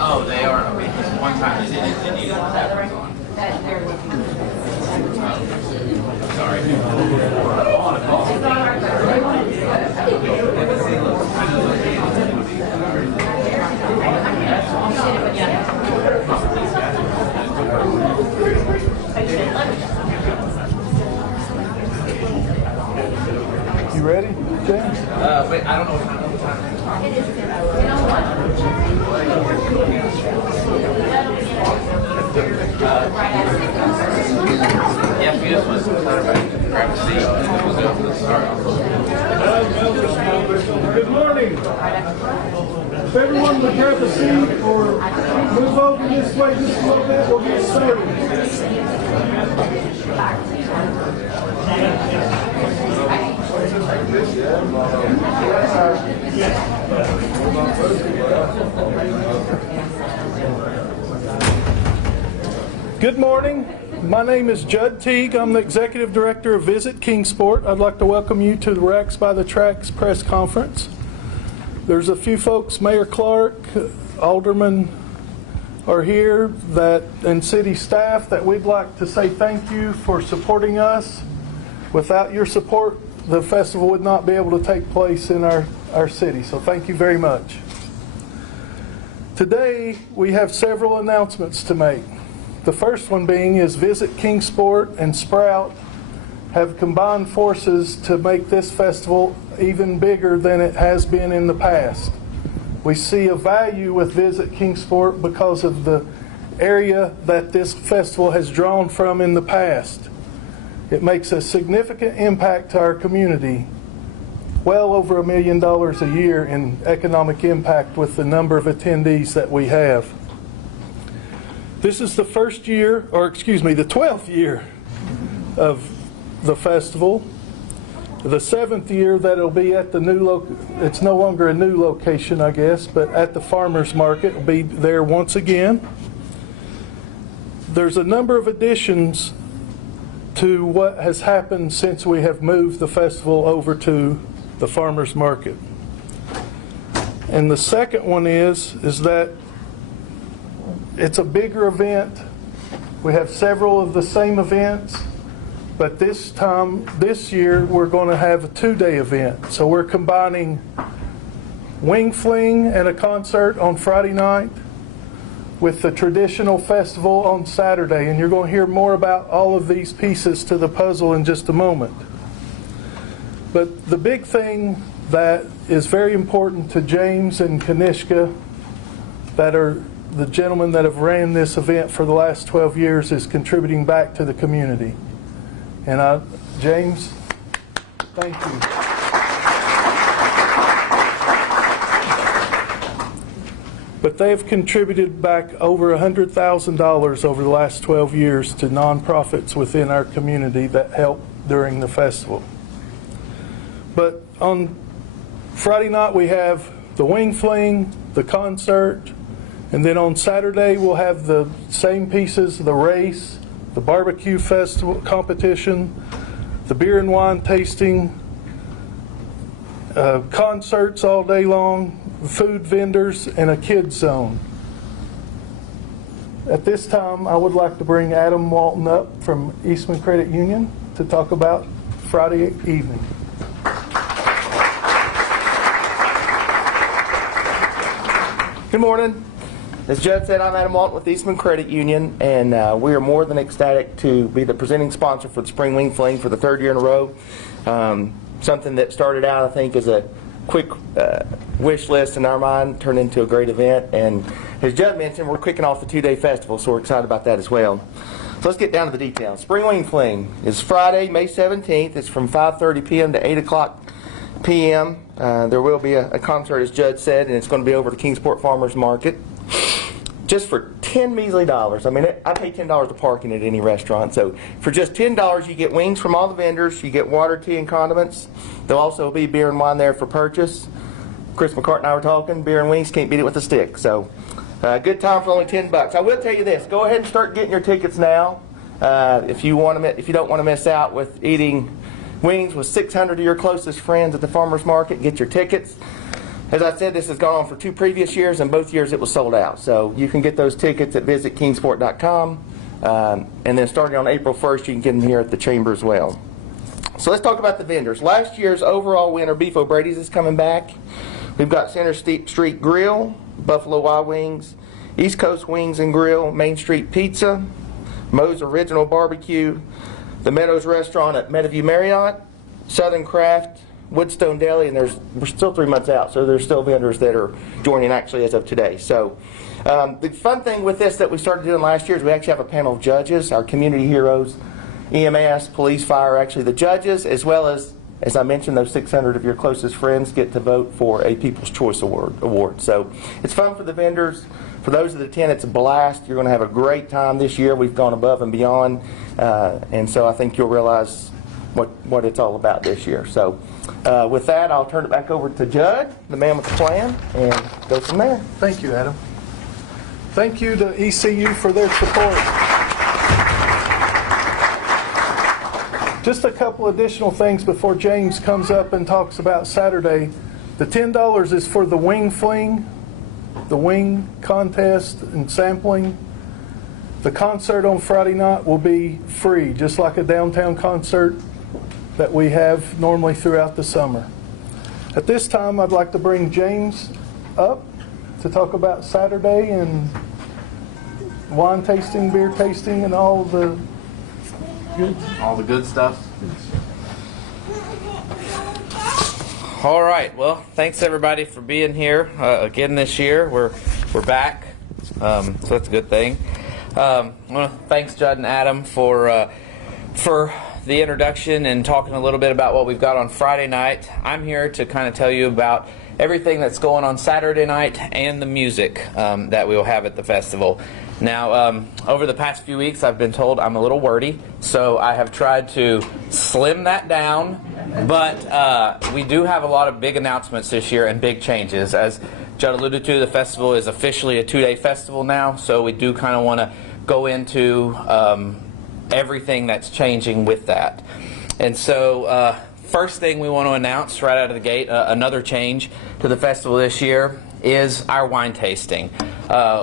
Oh, they are. One time they needed that on. Sorry. You ready, James? Wait, I don't know what time. Yeah, this was grab a seat and we'll go for the start. Good morning. If everyone would grab a seat or move over this way just a little bit, we'll get started. Good morning. My name is Judd Teague. I'm the Executive Director of Visit Kingsport. I'd like to welcome you to the Racks by the Tracks press conference. There's a few folks, Mayor Clark, Alderman are here, and city staff that we'd like to say thank you for supporting us. Without your support, the festival would not be able to take place in our city, so thank you very much. Today, we have several announcements to make. The first one being is Visit Kingsport and Sprout have combined forces to make this festival even bigger than it has been in the past. We see a value with Visit Kingsport because of the area that this festival has drawn from in the past. It makes a significant impact to our community, well over $1 million a year in economic impact with the number of attendees that we have. This is the the 12th year of the festival. The 7th year that it'll be at the it's no longer a new location, I guess, but at the farmers market. It'll be there once again. There's a number of additions to what has happened since we have moved the festival over to the farmers market. And the second one is that it's a bigger event. We have several of the same events, but this year, we're going to have a 2-day event. So we're combining wing fling and a concert on Friday night with the traditional festival on Saturday. And you're going to hear more about all of these pieces to the puzzle in just a moment. But the big thing that is very important to James and Kanishka, that are the gentlemen that have ran this event for the last 12 years, is contributing back to the community. And James, thank you. But they've contributed back over $100,000 over the last 12 years to nonprofits within our community that help during the festival. But on Friday night we have the wing fling, the concert, and then on Saturday we'll have the same pieces, the race, the barbecue festival competition, the beer and wine tasting, concerts all day long, food vendors, and a kids zone. At this time, I would like to bring Adam Walton up from Eastman Credit Union to talk about Friday evening. Good morning. As Judd said, I'm Adam Walton with Eastman Credit Union, and we are more than ecstatic to be the presenting sponsor for the Spring Wing Fling for the 3rd year in a row. Something that started out, I think, as a quick wish list in our mind, turned into a great event. And as Judd mentioned, we're kicking off the 2-day festival, so we're excited about that as well. So let's get down to the details. Spring Wing Fling is Friday, May 17th. It's from 5:30 p.m. to 8 o'clock p.m. There will be a concert, as Judd said, and it's going to be over at the Kingsport Farmers Market. just for 10 measly dollars. I mean, I pay $10 to parking at any restaurant. So for just $10, you get wings from all the vendors. You get water, tea, and condiments. There'll also be beer and wine there for purchase. Chris McCart and I were talking. Beer and wings, can't beat it with a stick. So good time for only $10. I will tell you this. Go ahead and start getting your tickets now. If you don't want to miss out with eating wings with 600 of your closest friends at the farmers market, get your tickets. As I said, this has gone on for 2 previous years, and both years it was sold out. So you can get those tickets at visitkingsport.com. And then starting on April 1st, you can get them here at the Chamber as well. So let's talk about the vendors. Last year's overall winner, Beef O'Brady's, is coming back. We've got Center Street Grill, Buffalo Wild Wings, East Coast Wings and Grill, Main Street Pizza, Moe's Original Barbecue, the Meadows Restaurant at Meadowview Marriott, Southern Craft, Woodstone Deli, and we're still 3 months out, so there's still vendors that are joining actually as of today. So the fun thing with this that we started doing last year is we actually have a panel of judges, our community heroes, EMS, police, fire, are actually the judges, as well as I mentioned, those 600 of your closest friends get to vote for a People's Choice Award. So it's fun for the vendors. For those that attend, it's a blast. You're going to have a great time this year. We've gone above and beyond, and so I think you'll realize what it's all about this year. So with that, I'll turn it back over to Judd, the man with the plan, and go from there. Thank you, Adam. Thank you to ECU for their support. Just a couple additional things before James comes up and talks about Saturday. The $10 is for the wing fling, the wing contest and sampling. The concert on Friday night will be free, just like a downtown concert that we have normally throughout the summer. At this time, I'd like to bring James up to talk about Saturday and wine tasting, beer tasting, and all the good stuff. All right. Well, thanks everybody for being here again this year. We're back, so that's a good thing. Thanks Judd and Adam for the introduction and talking a little bit about what we've got on Friday night. I'm here to kind of tell you about everything that's going on Saturday night and the music that we will have at the festival. Now, over the past few weeks, I've been told I'm a little wordy, so I have tried to slim that down, but we do have a lot of big announcements this year and big changes. As Judd alluded to, the festival is officially a 2-day festival now, so we do kind of want to go into everything that's changing with that. And so first thing we want to announce right out of the gate, another change to the festival this year, is our wine tasting.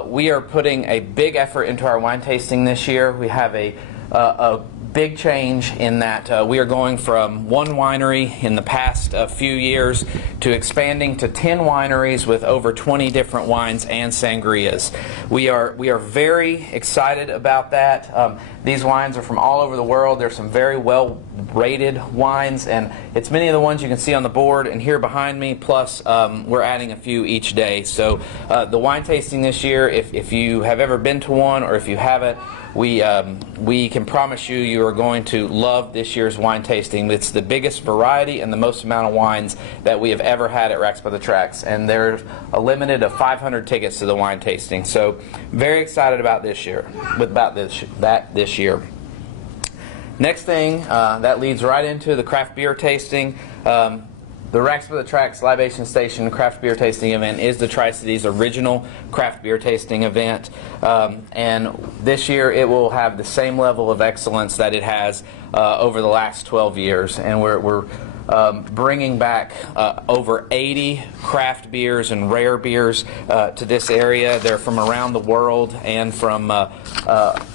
We are putting a big effort into our wine tasting this year. We have a big change in that we are going from one winery in the past few years to expanding to 10 wineries with over 20 different wines and sangrias. We are very excited about that. These wines are from all over the world. There's some very well rated wines, and it's many of the ones you can see on the board and here behind me, plus we're adding a few each day. So the wine tasting this year, if you have ever been to one or if you haven't, we can promise you are going to love this year's wine tasting. It's the biggest variety and the most amount of wines that we have ever had at Racks by the Tracks, and there's a limited of 500 tickets to the wine tasting. So very excited about this year. This year. Next thing that leads right into the craft beer tasting. The Racks by the Tracks Libation Station craft beer tasting event is the Tri-Cities original craft beer tasting event, and this year it will have the same level of excellence that it has over the last 12 years, and we're bringing back over 80 craft beers and rare beers to this area. They're from around the world and from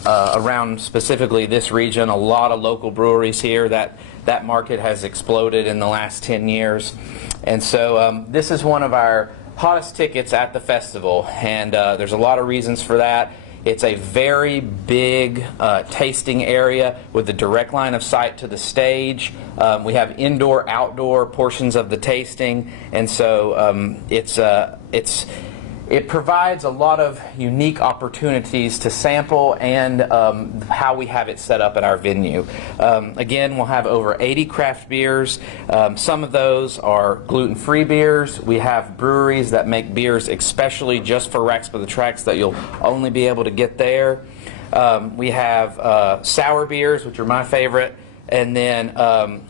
around specifically this region. A lot of local breweries here. That market has exploded in the last 10 years. And so this is one of our hottest tickets at the festival, and there's a lot of reasons for that. It's a very big tasting area with a direct line of sight to the stage. We have indoor-outdoor portions of the tasting, and so it's it provides a lot of unique opportunities to sample and how we have it set up at our venue. Again, we'll have over 80 craft beers. Some of those are gluten-free beers. We have breweries that make beers especially just for Racks by the Tracks that you'll only be able to get there. We have sour beers, which are my favorite. And then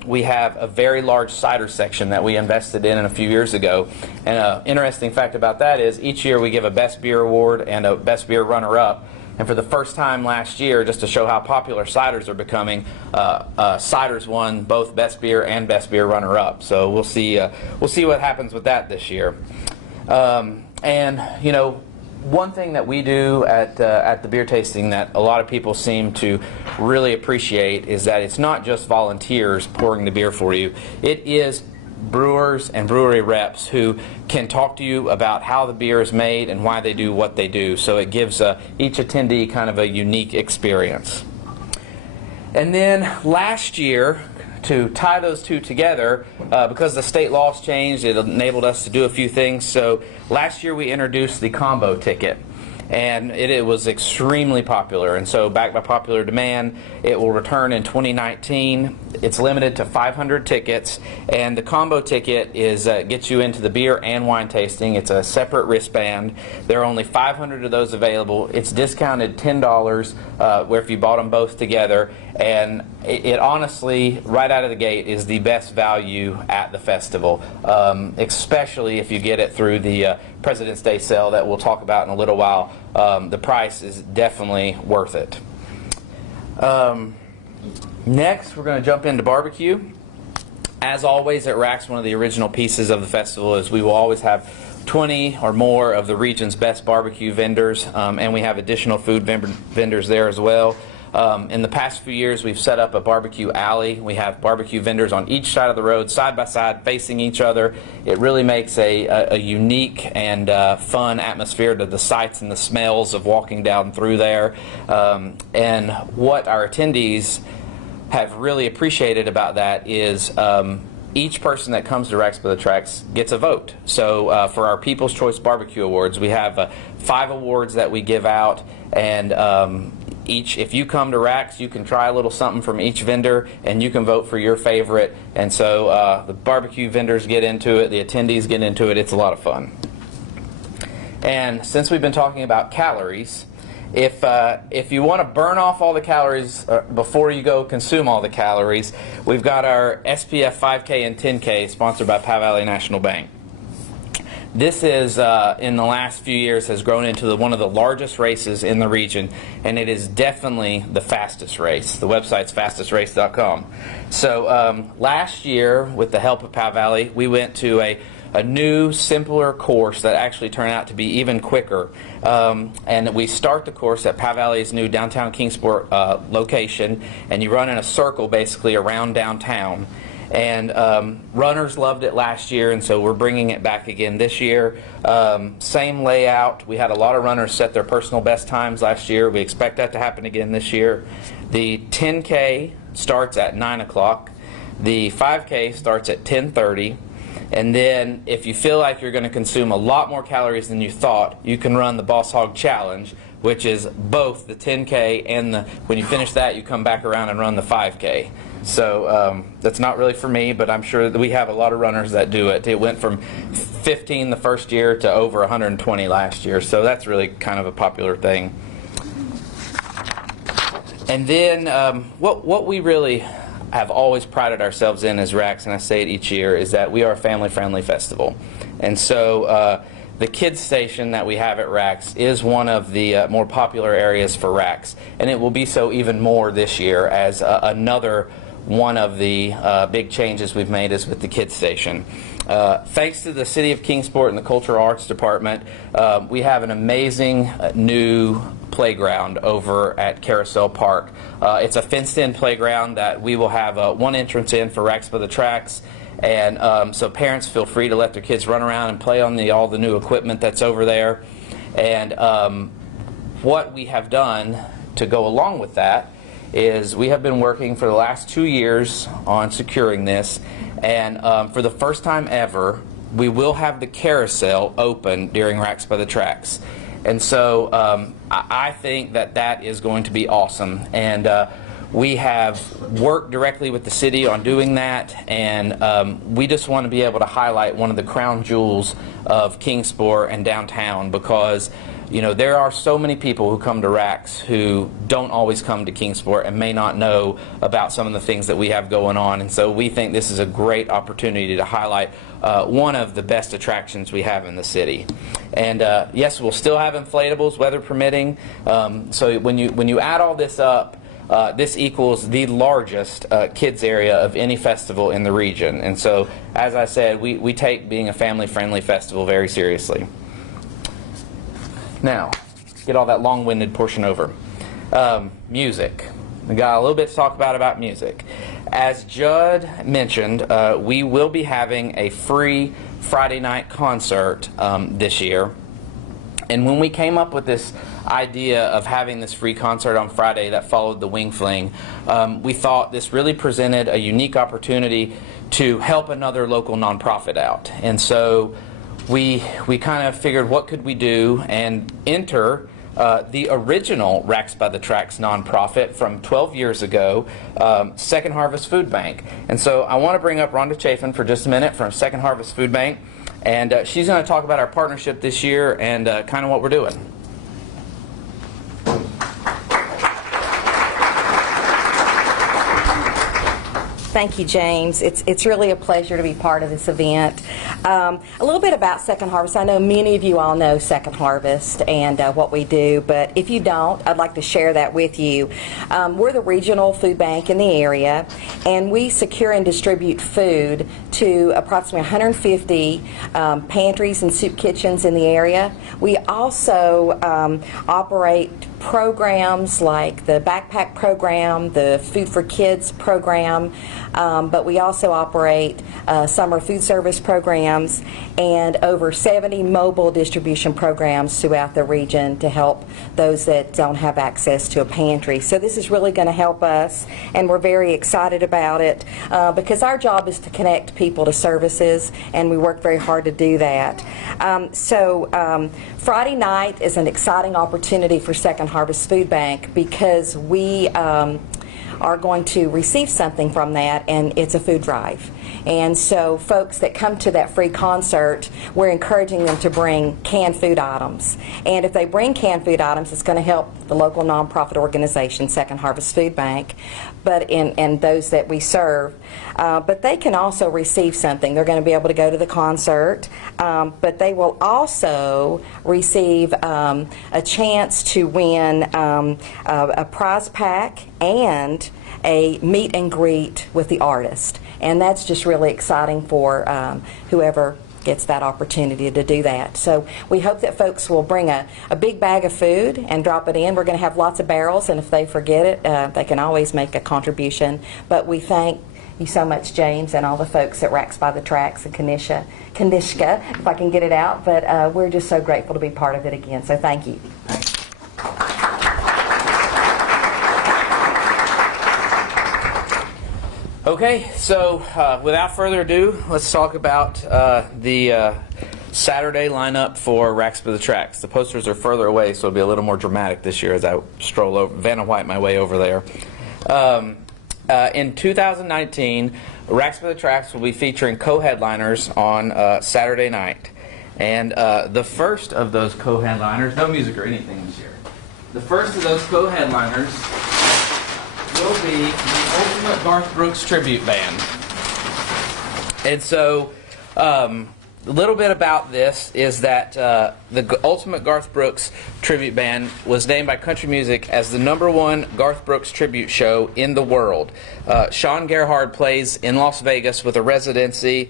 we have a very large cider section that we invested in a few years ago. And an interesting fact about that is each year we give a Best Beer Award and a Best Beer Runner-Up. And for the first time last year, just to show how popular ciders are becoming, ciders won both Best Beer and Best Beer Runner-Up. So we'll see what happens with that this year. And you know, one thing that we do at the beer tasting that a lot of people seem to really appreciate is that it's not just volunteers pouring the beer for you. It is brewers and brewery reps who can talk to you about how the beer is made and why they do what they do. So it gives each attendee kind of a unique experience. And then last year, to tie those two together, because the state laws changed, it enabled us to do a few things. So last year we introduced the combo ticket, and it was extremely popular. And so backed by popular demand, it will return in 2019. It's limited to 500 tickets, and the combo ticket is gets you into the beer and wine tasting. It's a separate wristband. There are only 500 of those available. It's discounted $10 where if you bought them both together, and it honestly, right out of the gate, is the best value at the festival, especially if you get it through the President's Day sale that we'll talk about in a little while. The price is definitely worth it. Next, we're going to jump into barbecue. As always at Racks, one of the original pieces of the festival is we will always have 20 or more of the region's best barbecue vendors, and we have additional food vendors there as well. In the past few years, we've set up a barbecue alley. We have barbecue vendors on each side of the road, side by side, facing each other. It really makes a unique and fun atmosphere to the sights and the smells of walking down through there. And what our attendees have really appreciated about that is each person that comes to Racks by the Tracks gets a vote. So for our People's Choice Barbecue Awards, we have 5 awards that we give out, and if you come to Racks, you can try a little something from each vendor, and you can vote for your favorite. And so the barbecue vendors get into it, the attendees get into it. It's a lot of fun. And since we've been talking about calories, if you want to burn off all the calories before you go consume all the calories, we've got our SPF 5K and 10K sponsored by Powell Valley National Bank. This is, in the last few years, has grown into one of the largest races in the region, and it is definitely the fastest race. The website's fastestrace.com. So last year, with the help of Powell Valley, we went to a new, simpler course that actually turned out to be even quicker. And we start the course at Powell Valley's new downtown Kingsport location, and you run in a circle basically around downtown. And runners loved it last year, and so we're bringing it back again this year. Same layout. We had a lot of runners set their personal best times last year. We expect that to happen again this year. The 10K starts at 9 o'clock. The 5K starts at 10:30. And then if you feel like you're going to consume a lot more calories than you thought, you can run the Boss Hog Challenge, which is both the 10K and when you finish that, you come back around and run the 5K. So that's not really for me, but I'm sure that we have a lot of runners that do it. It went from 15 the first year to over 120 last year, so that's really kind of a popular thing. And then what we really have always prided ourselves in as Racks, and I say it each year, is that we are a family-friendly festival. And so the kids station that we have at Racks is one of the more popular areas for Racks, and it will be so even more this year as another one of the big changes we've made is with the kids station. Thanks to the City of Kingsport and the Cultural Arts Department, we have an amazing new playground over at Carousel Park. It's a fenced-in playground that we will have one entrance in for Racks by the Tracks, and so parents feel free to let their kids run around and play on all the new equipment that's over there. And what we have done to go along with that is we have been working for the last 2 years on securing this, and for the first time ever, we will have the carousel open during Racks by the Tracks. And so I think that is going to be awesome. And we have worked directly with the city on doing that, and we just want to be able to highlight one of the crown jewels of Kingsport and downtown, because there are so many people who come to Racks who don't always come to Kingsport and may not know about some of the things that we have going on. And so we think this is a great opportunity to highlight one of the best attractions we have in the city. And yes, we'll still have inflatables, weather permitting. So when you add all this up, this equals the largest kids area of any festival in the region. And so, as I said, we take being a family-friendly festival very seriously. Now, get all that long-winded portion over. Music. We got a little bit to talk about music. As Judd mentioned, we will be having a free Friday night concert this year. And when we came up with this idea of having this free concert on Friday that followed the Wing Fling, we thought this really presented a unique opportunity to help another local nonprofit out. And so we kind of figured, what could we do, and enter the original Racks by the Tracks nonprofit from 12 years ago, Second Harvest Food Bank. And so I want to bring up Rhonda Chafin for just a minute from Second Harvest Food Bank. And she's going to talk about our partnership this year and kind of what we're doing. Thank you, James. It's really a pleasure to be part of this event. A little bit about Second Harvest. I know many of you all know Second Harvest and what we do, but if you don't, I'd like to share that with you. We're the regional food bank in the area, and we secure and distribute food to approximately 150 pantries and soup kitchens in the area. We also operate programs like the backpack program, the Food for Kids program, but we also operate summer food service programs and over 70 mobile distribution programs throughout the region to help those that don't have access to a pantry. So this is really going to help us, and we're very excited about it because our job is to connect people to services, and we work very hard to do that. Friday night is an exciting opportunity for Second Harvest Food Bank because we are going to receive something from that, and it's a food drive. And so folks that come to that free concert, we're encouraging them to bring canned food items. And if they bring canned food items, it's going to help the local nonprofit organization, Second Harvest Food Bank, and those that we serve. But they can also receive something. They're going to be able to go to the concert, but they will also receive a chance to win a prize pack and a meet and greet with the artist. And that's just really exciting for whoever gets that opportunity to do that. So we hope that folks will bring a big bag of food and drop it in. We're going to have lots of barrels, and if they forget it, they can always make a contribution. But we thank you so much, James, and all the folks at Racks by the Tracks and Kanishka, if I can get it out. But we're just so grateful to be part of it again. So thank you. Okay, so without further ado, let's talk about the Saturday lineup for Racks by the Tracks. The posters are further away, so it'll be a little more dramatic this year as I stroll over, Vanna White my way over there. In 2019, Racks by the Tracks will be featuring co-headliners on Saturday night. And the first of those co-headliners, no music or anything this year, the first of those co-headliners will be the Ultimate Garth Brooks Tribute Band. And so a little bit about this is that the Ultimate Garth Brooks Tribute Band was named by Country Music as the #1 Garth Brooks tribute show in the world. Sean Gerhard plays in Las Vegas with a residency.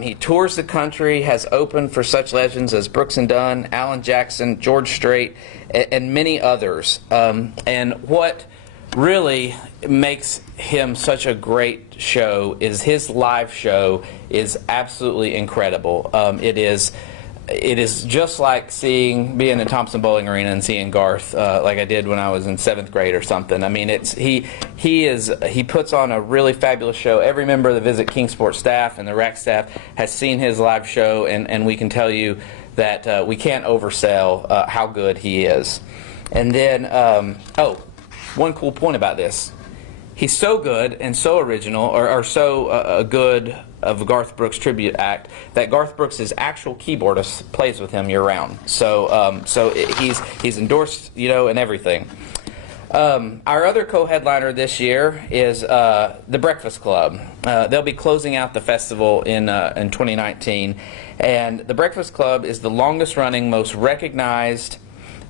He tours the country, has opened for such legends as Brooks and Dunn, Alan Jackson, George Strait, and many others. And what really makes him such a great show is his live show is absolutely incredible. It is it is just like being at Thompson Bowling Arena and seeing Garth, like I did when I was in 7th grade or something. I mean, he puts on a really fabulous show. Every member of the Visit Kingsport staff and the rec staff has seen his live show, and we can tell you that we can't oversell how good he is. And then, one cool point about this. He's so good and so original, or so good of a Garth Brooks tribute act, that Garth Brooks' actual keyboardist plays with him year-round. So, he's endorsed, and everything. Our other co-headliner this year is the Breakfast Club. They'll be closing out the festival in 2019, and the Breakfast Club is the longest-running, most recognized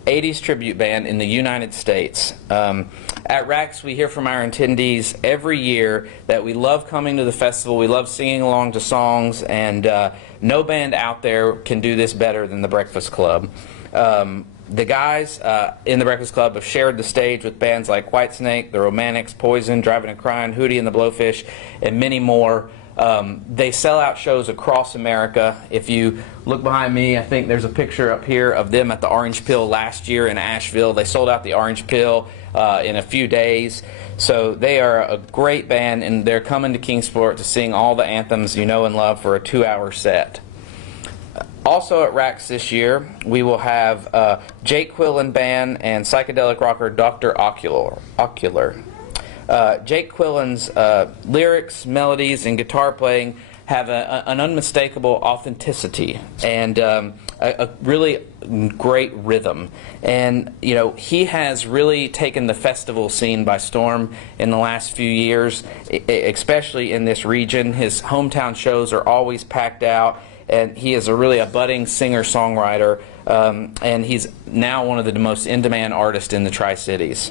80s tribute band in the United States. At RACS, we hear from our attendees every year that we love coming to the festival, we love singing along to songs, and no band out there can do this better than the Breakfast Club. The guys in the Breakfast Club have shared the stage with bands like Whitesnake, The Romantics, Poison, Driving and Crying, Hootie and the Blowfish, and many more. They sell out shows across America. If you look behind me, I think there's a picture up here of them at the Orange Pill last year in Asheville. They sold out the Orange Pill in a few days. So they are a great band, and they're coming to Kingsport to sing all the anthems you know and love for a 2-hour set. Also at RACS this year, we will have Jake Quillen Band and psychedelic rocker Dr. Ocular. Jake Quillen's lyrics, melodies, and guitar playing have an unmistakable authenticity and a really great rhythm. And he has really taken the festival scene by storm in the last few years, especially in this region. His hometown shows are always packed out, and he is really a budding singer-songwriter, and he's now one of the most in-demand artists in the Tri-Cities.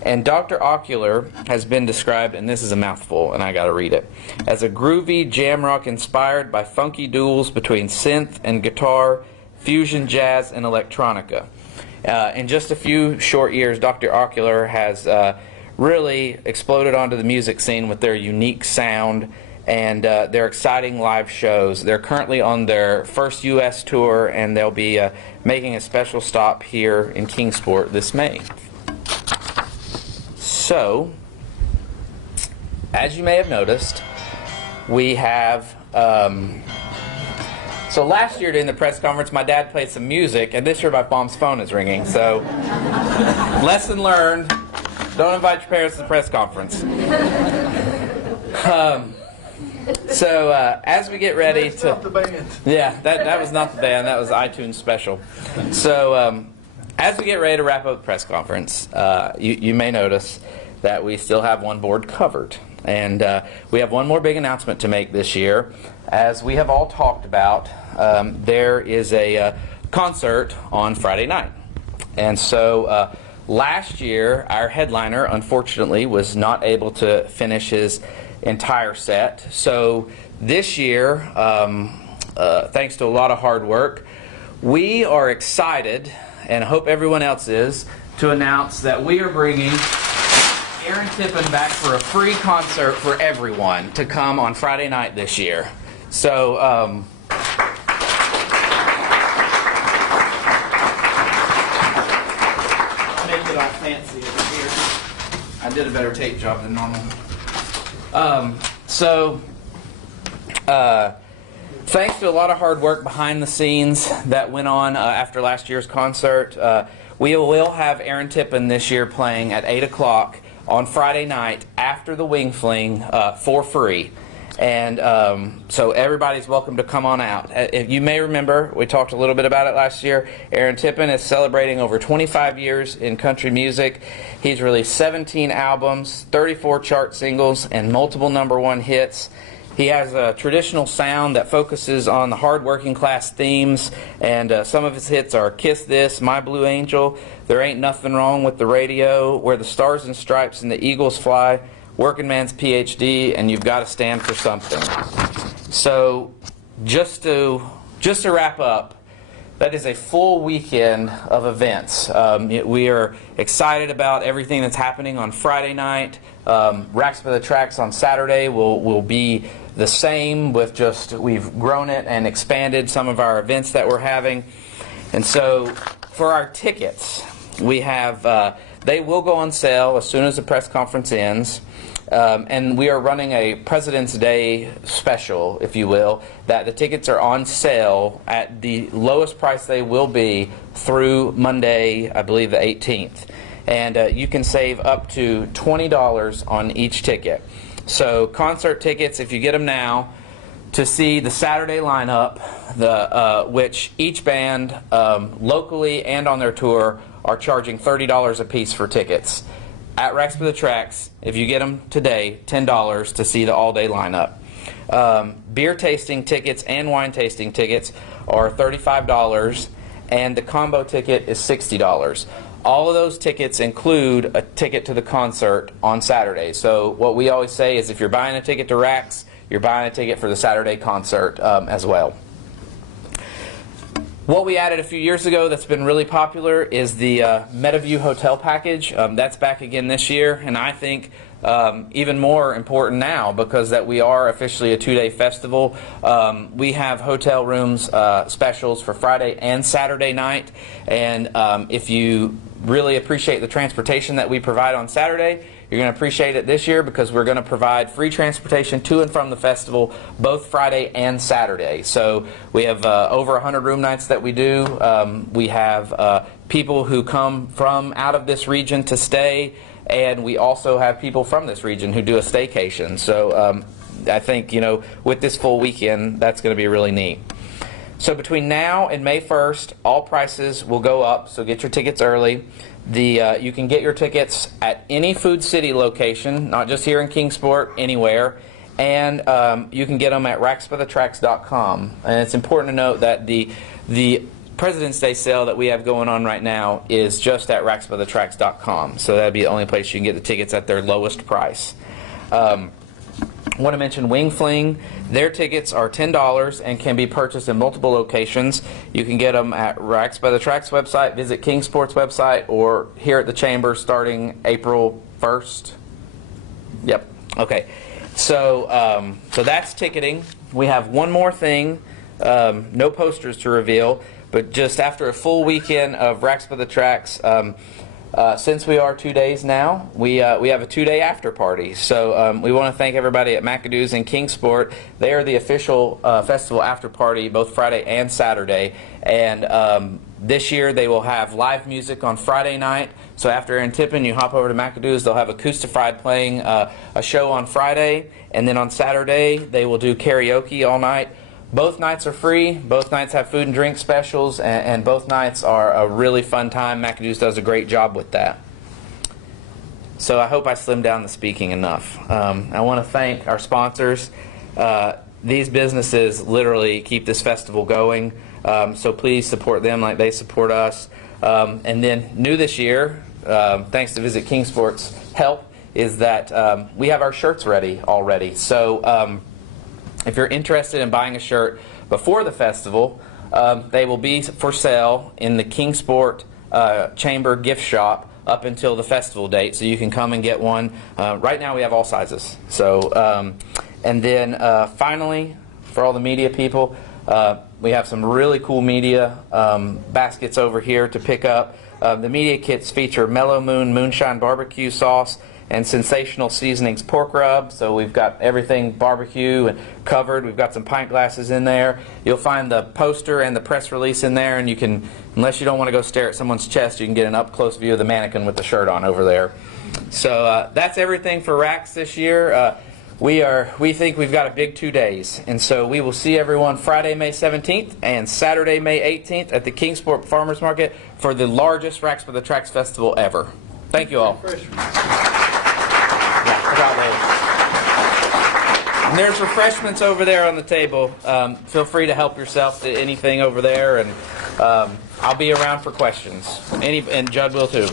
And Dr. Ocular has been described, and this is a mouthful, and I got to read it, as a groovy jam rock inspired by funky duels between synth and guitar, fusion jazz, and electronica. In just a few short years, Dr. Ocular has really exploded onto the music scene with their unique sound and their exciting live shows. They're currently on their first U.S. tour, and they'll be making a special stop here in Kingsport this May. So, as you may have noticed, we have, so last year during the press conference, my dad played some music, and this year my mom's phone is ringing. So, lesson learned, don't invite your parents to the press conference. As we get ready That's to... not the band. Yeah, that was not the band, that was iTunes special. So, as we get ready to wrap up the press conference, you may notice that we still have one board covered. And we have one more big announcement to make this year. As we have all talked about, there is a concert on Friday night. And so last year, our headliner, unfortunately, was not able to finish his entire set. So this year, thanks to a lot of hard work, we are excited, and I hope everyone else is, to announce that we are bringing Aaron Tippin back for a free concert for everyone to come on Friday night this year. So, make it all fancy over here. I did a better tape job than normal. Thanks to a lot of hard work behind the scenes that went on after last year's concert, we will have Aaron Tippin this year playing at 8 o'clock on Friday night after the Wing Fling for free. And so everybody's welcome to come on out. If you may remember, we talked a little bit about it last year. Aaron Tippin is celebrating over 25 years in country music. He's released 17 albums, 34 chart singles, and multiple #1 hits. He has a traditional sound that focuses on the hard working class themes, and some of his hits are Kiss This, My Blue Angel, There Ain't Nothing Wrong with the Radio, Where the Stars and Stripes and the Eagles Fly, Working Man's PhD, and You've Got to Stand for Something. So just to wrap up, that is a full weekend of events. We are excited about everything that's happening on Friday night. Racks by the Tracks on Saturday will be the same, with just we've grown it and expanded some of our events that we're having. And so for our tickets, we have they will go on sale as soon as the press conference ends. And we are running a President's Day special, if you will, that the tickets are on sale at the lowest price they will be through Monday, I believe the 18th. And you can save up to $20 on each ticket. So concert tickets, if you get them now, to see the Saturday lineup, which each band locally and on their tour are charging $30 a piece for tickets. At Racks for the Tracks, if you get them today, $10 to see the all-day lineup. Beer tasting tickets and wine tasting tickets are $35, and the combo ticket is $60. All of those tickets include a ticket to the concert on Saturday. So what we always say is if you're buying a ticket to Racks, you're buying a ticket for the Saturday concert as well. What we added a few years ago that's been really popular is the MetaView Hotel package. That's back again this year, and I think even more important now because that we are officially a 2-day festival. We have hotel rooms specials for Friday and Saturday night, and if you really appreciate the transportation that we provide on Saturday, you're going to appreciate it this year because we're going to provide free transportation to and from the festival both Friday and Saturday. So we have over 100 room nights that we do. We have people who come from out of this region to stay, and we also have people from this region who do a staycation. So I think, with this full weekend, that's going to be really neat. So between now and May 1st, all prices will go up, so get your tickets early. You can get your tickets at any Food City location, not just here in Kingsport, anywhere. And you can get them at racksbythetracks.com. And it's important to note that the President's Day sale that we have going on right now is just at racksbythetracks.com. So that'd be the only place you can get the tickets at their lowest price. I want to mention Wing Fling. Their tickets are $10 and can be purchased in multiple locations. You can get them at Racks by the Tracks website, visit Kingsport's website, or here at the Chamber starting April 1st. Yep. Okay. So that's ticketing. We have one more thing. No posters to reveal, but just after a full weekend of Racks by the Tracks, since we are 2 days now, we have a 2-day after party. So we want to thank everybody at McAdoo's and Kingsport. They are the official festival after party both Friday and Saturday. And this year they will have live music on Friday night. So after Aaron Tippin, you hop over to McAdoo's. They'll have Acoustified playing a show on Friday. And then on Saturday they will do karaoke all night. Both nights are free. Both nights have food and drink specials, and both nights are a really fun time. McAdoo's does a great job with that. So I hope I slimmed down the speaking enough. I want to thank our sponsors. These businesses literally keep this festival going, so please support them like they support us. And then new this year, thanks to Visit Kingsport's help, is that we have our shirts ready already. So if you're interested in buying a shirt before the festival, they will be for sale in the Kingsport Chamber gift shop up until the festival date, so you can come and get one. Right now we have all sizes. So, and then finally, for all the media people, we have some really cool media baskets over here to pick up. The media kits feature Mellow Moon Moonshine Barbecue Sauce and Sensational Seasonings pork rub. So we've got everything barbecue and covered. We've got some pint glasses in there. You'll find the poster and the press release in there, and you can, unless you don't want to go stare at someone's chest, you can get an up-close view of the mannequin with the shirt on over there. So that's everything for Racks this year. We think we've got a big 2 days, and so we will see everyone Friday, May 17th and Saturday, May 18th at the Kingsport Farmers Market for the largest Racks by the Tracks festival ever. Thank you all. And there's refreshments over there on the table. Feel free to help yourself to anything over there, and I'll be around for questions. And Judd will too.